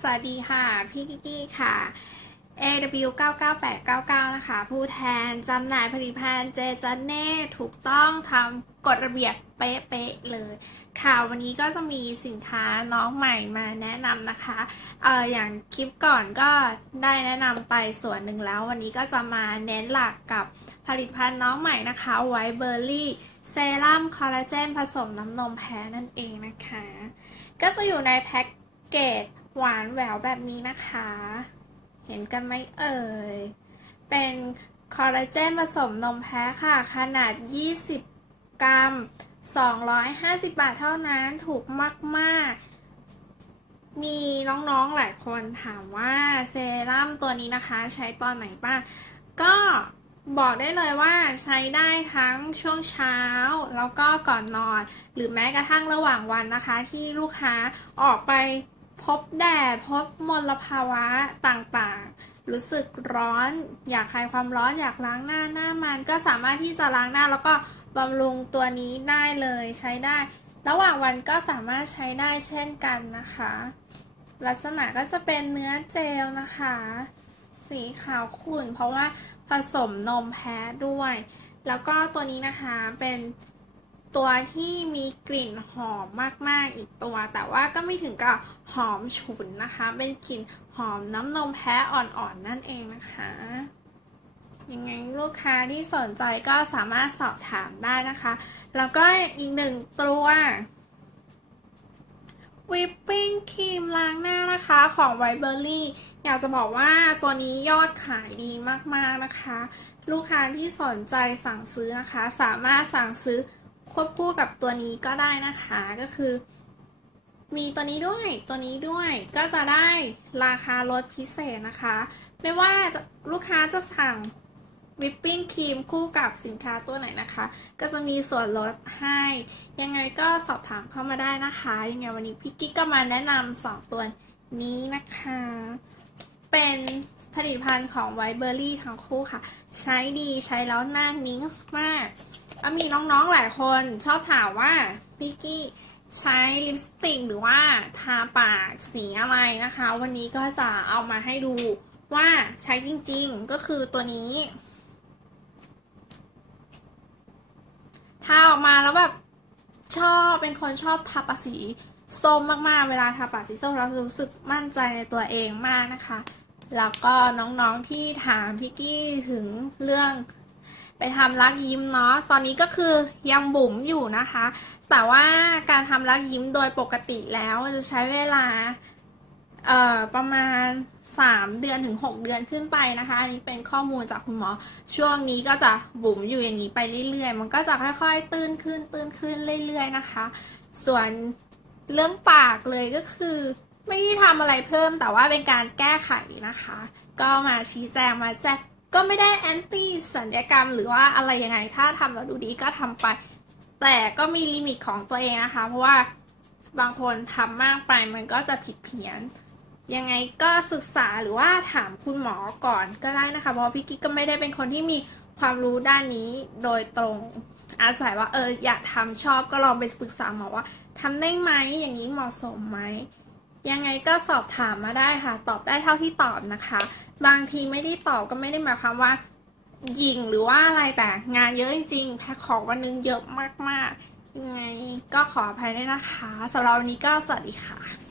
สวัสดีค่ะ พี่กิกกี้ค่ะ AW 99899 นะคะ ผู้แทนจำหน่ายผลิตภัณฑ์เจจันเน่ถูกต้องทำกฎระเบียบเป๊ะๆเลยค่ะวันนี้ก็จะมีสินค้าน้องใหม่มาแนะนำนะคะเอออย่างคลิปก่อนก็ได้แนะนำไปส่วนหนึ่งแล้ว วันนี้ก็จะมาเน้นหลักกับผลิตภัณฑ์น้องใหม่นะคะไวเบอร์รี่เซรั่มคอลลาเจนผสมน้ำนมแพ้นั่นเองนะคะ ก็จะอยู่ในแพ็กเกจ หวานแหววแบบนี้นะคะ เห็นกันไหมเอ่ย เป็นคอลลาเจนผสมนมแพ้ค่ะ ขนาด 20 กรัม 250 บาทเท่านั้นถูกมาก ๆ มีน้องๆหลายคนถามว่าเซรั่มตัวนี้นะคะใช้ตอนไหนบ้าง ก็บอกได้เลยว่าใช้ได้ทั้งช่วงเช้า แล้วก็ก่อนนอน หรือแม้กระทั่งระหว่างวันนะคะ ที่ลูกค้าออกไป พบแดดพบมลภาวะต่างๆ รู้สึกร้อน อยากคลายความร้อนอยากล้างหน้าหน้ามัน ก็สามารถที่จะล้างหน้าแล้วก็บำรุงตัวนี้ได้เลยใช้ได้ ระหว่างวันก็สามารถใช้ได้เช่นกันนะคะ ลักษณะก็จะเป็นเนื้อเจลนะคะ สีขาวขุ่นเพราะว่าผสมนมแพ้ด้วย แล้วก็ตัวนี้นะคะเป็น ตัวที่มีกลิ่นหอมมากๆอีกตัว แต่ว่าก็ไม่ถึงกับหอมฉุนนะคะ เป็นกลิ่นหอมน้ำนมแพ้อ่อนๆนั่นเองนะคะยังไงลูกค้าที่สนใจก็สามารถสอบถามได้นะคะ แล้วก็อีกหนึ่งตัววิปปิ้งครีมล้างหน้านะคะของไวเบอร์รี่อยากจะบอกว่าตัวนี้ยอดขายดีมากๆนะคะ ลูกค้าที่สนใจสั่งซื้อนะคะ สามารถสั่งซื้อ ควบคู่กับตัวนี้ก็ได้นะคะก็คือ มีตัวนี้ด้วยตัวนี้ด้วยก็จะได้ราคาลดพิเศษนะคะ ไม่ว่าลูกค้าจะสั่งวิปปิ้งครีมคู่กับสินค้าตัวไหนนะคะ ก็จะมีส่วนลดให้ ยังไงก็สอบถามเข้ามาได้นะคะ ยังไงวันนี้พี่กิ๊กก็มาแนะนำสองตัวนี้นะคะ เป็นผลิตภัณฑ์ของไวเบอร์รี่ทั้งคู่ค่ะ ใช้ดีใช้แล้วหน้านิ้งมาก ก็มีน้องๆหลายคนชอบถามว่าพี่กี้ใช้ลิปสติกหรือว่าทาปากสีอะไรนะคะ วันนี้ก็จะเอามาให้ดูว่าใช้จริงๆก็คือตัวนี้ทาออกมาแล้วแบบชอบเป็นคนชอบทาปากสีส้มมากๆ เวลาทาปากสีส้มเรารู้สึกมั่นใจในตัวเองมากนะคะ แล้วก็น้องๆที่ถามพี่กี้ถึงเรื่อง ไปทำรักยิ้มเนาะ ตอนนี้ก็คือยังบุ๋มอยู่นะคะ แต่ว่าการทำรักยิ้มโดยปกติแล้วจะใช้เวลาเอ่อประมาณ 3 เดือนถึง 6 เดือนขึ้นไปนะคะ อันนี้เป็นข้อมูลจากคุณหมอ ช่วงนี้ก็จะบุ๋มอยู่อย่างนี้ไปเรื่อยๆ มันก็จะค่อยๆ ตื้นขึ้นตื้นขึ้นเรื่อยๆนะคะ ส่วนเรื่องปากเลยก็คือไม่ได้ทำอะไรเพิ่มแต่ว่าเป็นการแก้ไขนะคะ ก็มาชี้แจงมาแจ้ง ก็ไม่ได้แอนตี้สัญญกรรมหรือว่าอะไรยังไง ถ้าทำแล้วดูดีก็ทำไป แต่ก็มีลิมิตของตัวเองนะคะ เพราะว่าบางคนทำมากไปมันก็จะผิดเพี้ยน ยังไงก็ศึกษาหรือว่าถามคุณหมอก่อนก็ได้นะคะ เพราะพี่กิ๊กก็ไม่ได้เป็นคนที่มีความรู้ด้านนี้โดยตรงอาศัยว่าเอออยากทำชอบก็ลองไปปรึกษาหมอว่าทำได้ไหมอย่างนี้เหมาะสมไหม ยังไงก็สอบถามมาได้ค่ะ ตอบได้เท่าที่ตอบนะคะ บางทีไม่ได้ตอบก็ไม่ได้หมายความว่ายิงหรือว่าอะไรแต่งานเยอะจริงๆแพ็คของวันนึงเยอะมากๆยังไงก็ขออภัยด้วยนะคะสำหรับวันนี้ก็สวัสดีค่ะ